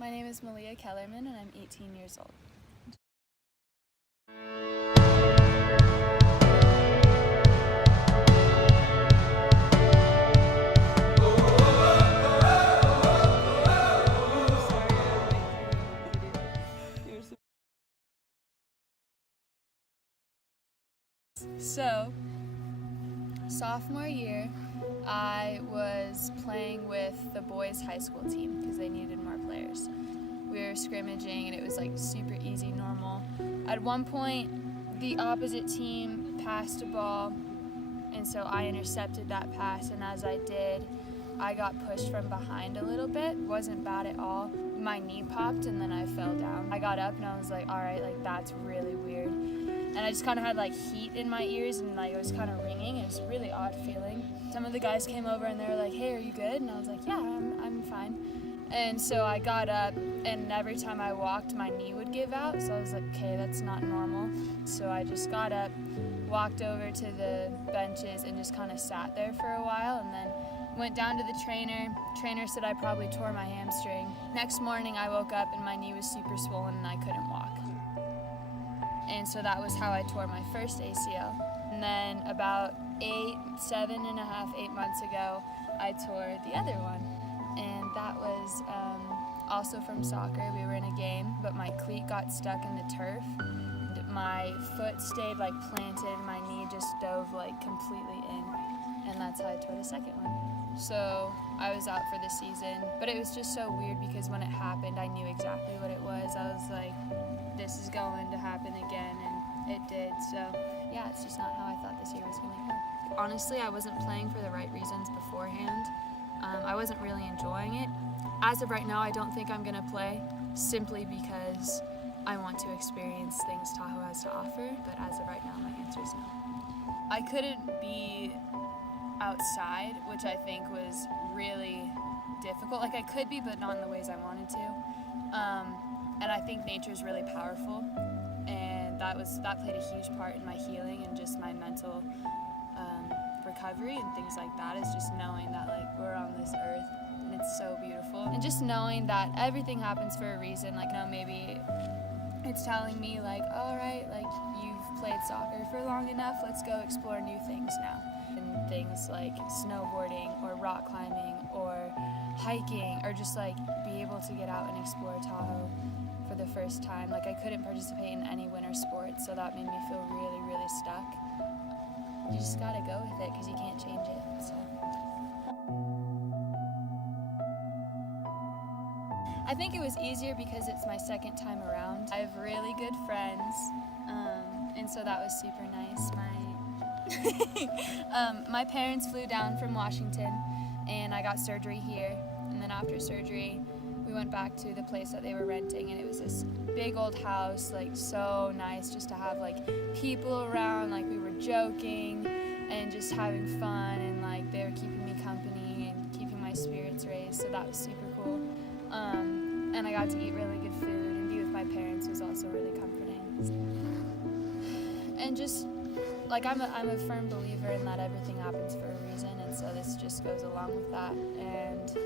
My name is Malia Kellerman and I'm 18 years old. So, sophomore year, I was playing with the boys' high school team because they needed more players. We were scrimmaging and it was like super easy, normal. At one point, the opposite team passed a ball, and so I intercepted that pass, and as I did, I got pushed from behind a little bit. Wasn't bad at all. My knee popped and then I fell down. I got up and I was like, all right, like that's really weird. And I just kind of had like heat in my ears and like it was kind of ringing. It was a really odd feeling. Some of the guys came over and they were like, hey, are you good? And I was like, yeah, I'm fine. And so I got up, and every time I walked, my knee would give out. So I was like, okay, that's not normal. So I just got up, walked over to the benches and just kind of sat there for a while, and then went down to the trainer. Trainer said I probably tore my hamstring. Next morning I woke up and my knee was super swollen and I couldn't walk. And so that was how I tore my first ACL. And then about 8 months ago, I tore the other one. And that was also from soccer. We were in a game, but my cleat got stuck in the turf. My foot stayed like planted, my knee just dove like completely in. And that's how I tore the second one. So I was out for the season, but it was just so weird because when it happened, I knew exactly what it was. I was like, this is going to happen again, and it did. So yeah, it's just not how I thought this year was going to go. Honestly, I wasn't playing for the right reasons beforehand. I wasn't really enjoying it. As of right now, I don't think I'm going to play simply because I want to experience things Tahoe has to offer, but as of right now, my answer is no. I couldn't be outside, which I think was really difficult. Like I could be, but not in the ways I wanted to. And I think nature is really powerful, and that played a huge part in my healing and just my mental recovery and things like that. Is just knowing that like we're on this earth and it's so beautiful, and just knowing that everything happens for a reason. Like, you know, maybe it's telling me like, all right, like you've played soccer for long enough, let's go explore new things now. And things like snowboarding or rock climbing or hiking, or just like be able to get out and explore Tahoe for the first time. Like I couldn't participate in any winter sports, so that made me feel really, really stuck. You just gotta go with it because you can't change it. So I think it was easier because it's my second time around. I have really good friends, and so that was super nice. My parents flew down from Washington, and I got surgery here. And then after surgery, we went back to the place that they were renting, and it was this big old house, like so nice just to have like people around, like we were joking and just having fun, and like they were keeping me company and keeping my spirits raised, so that was super cool. And I got to eat really good food, and be with my parents was also really comforting. And just like I'm a firm believer in that everything happens for a reason, and so this just goes along with that, and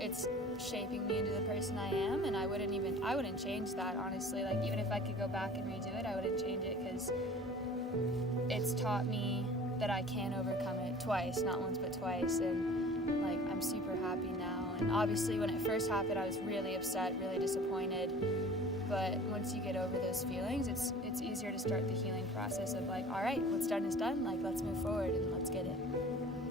it's shaping me into the person I am, and I wouldn't change that, honestly. Like even if I could go back and redo it, I wouldn't change it because it's taught me that I can overcome it twice, not once but twice, and like I'm super happy now. And obviously when it first happened, I was really upset, really disappointed. But once you get over those feelings, it's easier to start the healing process of like, all right, what's done is done, like let's move forward and let's get it.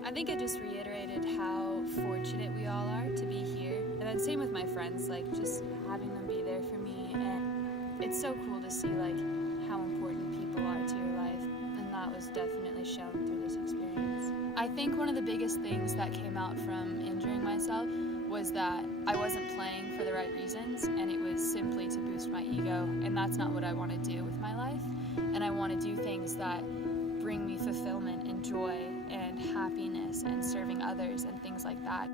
I think it just reiterated how fortunate we all are to be here. And then same with my friends, like just having them be there for me. And it's so cool to see like how important people are to your life. And that was definitely shown through this experience. I think one of the biggest things that came out from injuring myself was that I wasn't playing for the right reasons, and it was simply to boost my ego, and that's not what I want to do with my life. And I want to do things that bring me fulfillment and joy and happiness and serving others and things like that.